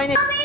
সবাই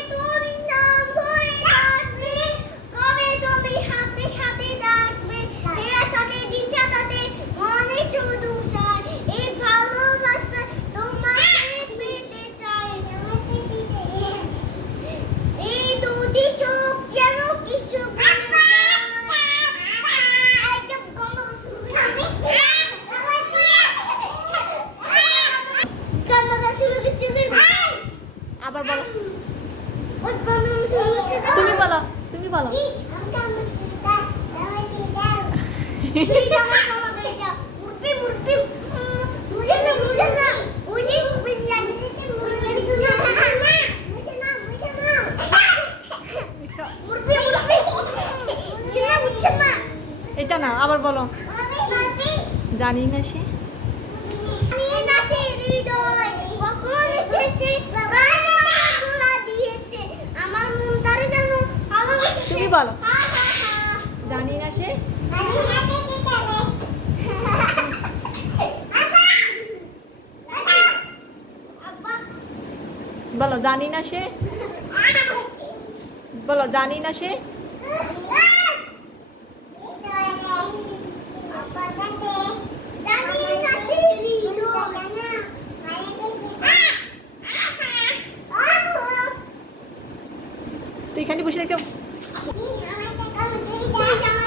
তুমি বলো তুমি বলো। এটা না আবার বলো। জানি না সে। আমার মন তারে জানো ভালোবেসেছে। তুমি বলো। জানি না সে। বলো, জানি না সে। বলো, জানি না সে। তুই এখানে বসে দেখতে কবে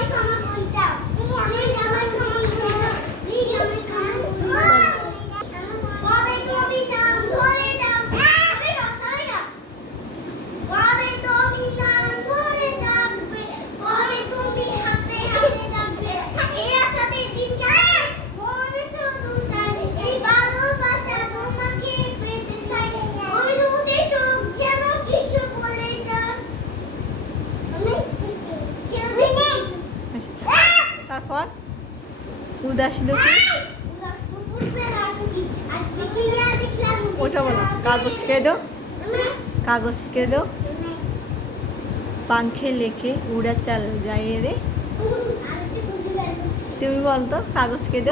তারপর উদাস ওটা বলো, কাগজ কেঁদো কাগজ কেঁদো পাংখে লেখে উড়া চাল যাই রে। তুমি বলতো, কাগজ কেঁদো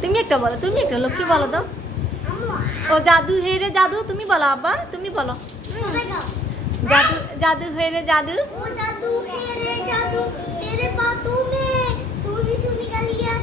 তুমি একটা বলো, তুমি একটা লক্ষ্মী বলো তো। ও জাদু হেরে জাদু, তুমি বলো আব্বা, তুমি বলো। জাদু জাদু হেরে জাদু। জাদু হেরে জাদু तेरे बातों में सोनी सोनी गलियां